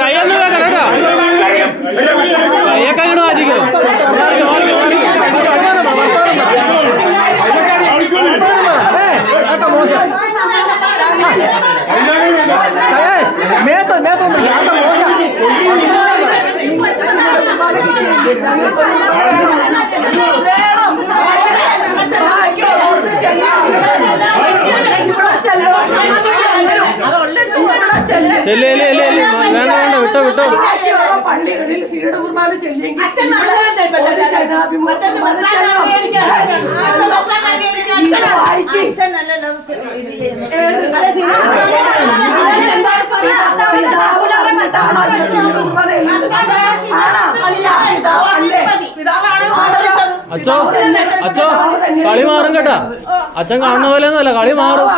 கையெல்லாம் ചെല്ലു ചെല്ലു ചെല്ലു ചെല്ലു. വേണ്ട വേണ്ട വിട്ടോ വിട്ടോ. പള്ളികളിൽ ഫീഡ് കുർബാന ചെല്ലിയെങ്കിൽ ഒരു അച്ചോ അച്ചോ കളി മാറും കേട്ടാ. അച്ഛൻ കാണുന്ന പോലെ ഒന്നുമല്ല കളി മാറും.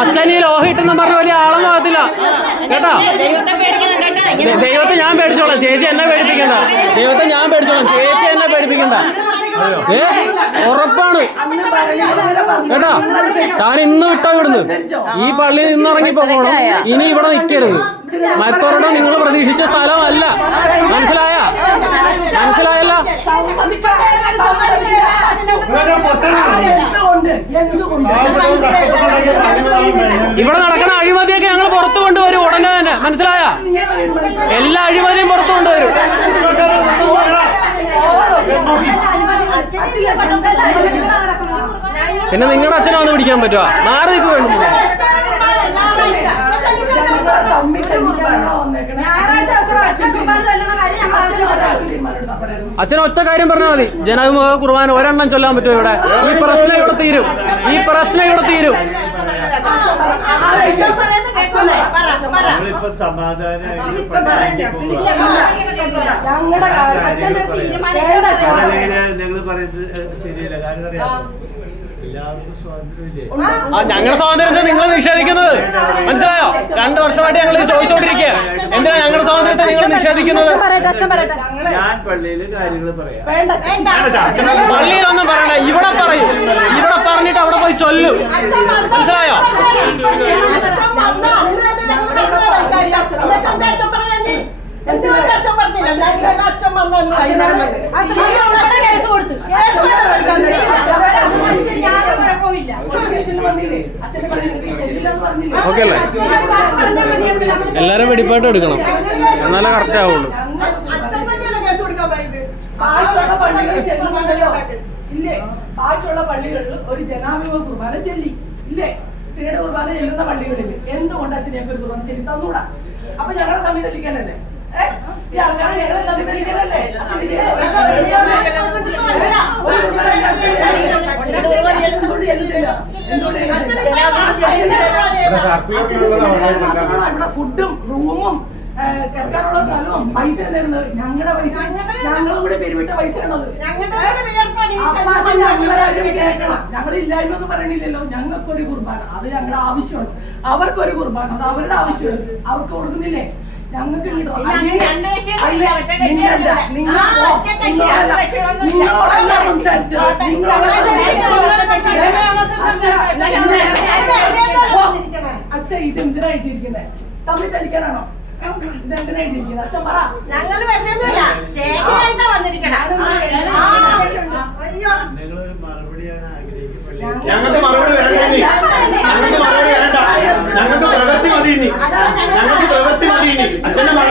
അച്ഛൻ ഈ ലോഹിട്ടെന്ന് പറഞ്ഞ വലിയ ആളൊന്നും ആകത്തില്ല. കേട്ടാ? ദൈവത്തെ ഞാൻ പേടിച്ചോളാം. ചേച്ചി എന്നെ പേടിപ്പിക്കണ്ട. ദൈവത്തെ ഞാൻ പേടിച്ചോളാം. ചേച്ചി എന്നെ പേടിപ്പിക്കണ്ട. ഏ? ഉറപ്പാണ്. കേട്ടാ? താൻ ഇന്ന് വിട്ടോ ഇവിടുന്ന്. ഈ പള്ളിയിൽ നിന്ന് ഇറങ്ങി പോകണം ഇനി ഇവിടെ നിൽക്കരുത്. മറ്റൊരുടെ നിങ്ങൾ പ്രതീക്ഷിച്ച സ്ഥലമല്ല. മനസ്സിലായ? എന്തുകൊണ്ട് ഇവിടെ നടക്കുന്ന അഴിമതിയൊക്കെ ഞങ്ങൾ പുറത്തു കൊണ്ടുവരും ഉടനെ തന്നെ. മനസ്സിലായ? എല്ലാ അഴിമതിയും പുറത്തു കൊണ്ടുവരും. പിന്നെ നിങ്ങളുടെ അച്ഛനെ വന്ന് പിടിക്കാൻ പറ്റുമോ മാറി നിൽക്കുക അച്ഛൻ ഒറ്റ കാര്യം പറഞ്ഞാൽ മതി. ജനാഭിമുഖ കുർബാന ഒരെണ്ണം ചൊല്ലാൻ പറ്റുമോ ഇവിടെ? ഈ പ്രശ്നം ഇവിടെ തീരും. ഈ പ്രശ്നം ഇവിടെ തീരും. ഞങ്ങളുടെ ഞങ്ങൾ പറയുന്നത് ശരിയല്ല. കാരണം അറിയാമോ എല്ലാവർക്കും സ്വാതന്ത്ര്യമില്ലേ? ആ ഞങ്ങളുടെ സ്വാതന്ത്ര്യത്തെ നിങ്ങൾ നിഷേധിക്കുന്നത്? മനസ്സിലായോ? രണ്ടു വർഷമായിട്ട് ഞങ്ങൾ ചോദിച്ചോണ്ടിരിക്കുക എന്തിനാ ഞങ്ങളുടെ സ്വാതന്ത്ര്യത്തെ നിങ്ങൾ നിഷേധിക്കുന്നത്? ഞാൻ പള്ളിയിൽ കാര്യങ്ങൾ പറയാം. പള്ളിയിലൊന്നും പറയണ്ട ഇവിടെ പറയും. ഇവിടെ പറഞ്ഞിട്ട് അവിടെ പോയി ചൊല്ലും. മനസ്സിലായോ? ഓക്കെ അല്ലേ? എല്ലാരും വെടിപ്പായിട്ട് എടുക്കണം എന്നാലേ കറക്റ്റ് ആവുള്ളൂ ബാക്കിയുള്ള പള്ളികളിൽ ചെല്ലുന്നുണ്ടല്ലോ ഇല്ലേ ബാക്കിയുള്ള പള്ളികളിൽ ഒരു ജനാഭിമുഖ കുർബാന ചെല്ലി ഇല്ലേ സീഡ് കുർബാന ചെല്ലുന്ന പള്ളികളിൽ എന്തുകൊണ്ട് അച്ഛൻ ഞങ്ങൾക്ക് ഒരു കുർബാന ചെല്ലി തന്നൂടാ അപ്പൊ ഞങ്ങളെ ഏ? ഈ ആൾക്കാരെ ഞങ്ങളെ എന്തുകൊണ്ട് ചെല്ലുന്നില്ല? ഇവിടെ ഫുഡും റൂമും കിടക്കാനുള്ള സ്ഥലവും പൈസ തരുന്നത് ഞങ്ങളുടെ പൈസ ഞങ്ങളും കൂടി പിരിവിട്ട പൈസയാണത്. ഞങ്ങൾ ഇല്ലായ്മ എന്ന് പറയണില്ലല്ലോ. ഞങ്ങൾക്കൊരു കുർബാന. അത് ഞങ്ങളുടെ ആവശ്യമാണ്. അവർക്കൊരു കുർബാന. അത് അവരുടെ ആവശ്യമാണ്. അവർക്ക് കൊടുക്കുന്നില്ലേ? ഞങ്ങൾക്ക് നിങ്ങളല്ല, നിങ്ങളോടല്ല സംസാരിച്ചത്. നിങ്ങളോടല്ല അച്ഛ എന്തിനാ എഴുതിയിരിക്കുന്നത് തമ്മിൽ തലിക്കാനാണോ ഇത് എന്തിനായിട്ടിരിക്കുന്നത് അച്ഛൻ പറ. ഞങ്ങൾ വരുന്നില്ല രേഖയായിട്ടാ വന്നിരിക്കണം. ഞങ്ങൾക്ക് മറുപടി വേണ്ട ഇനി. ഞങ്ങൾക്ക് മറുപടി വേണ്ട. ഞങ്ങൾക്ക് പ്രവൃത്തി മതി ഇനി. ഞങ്ങൾക്ക് പ്രവൃത്തി മതി ഇനി. അച്ഛന്റെ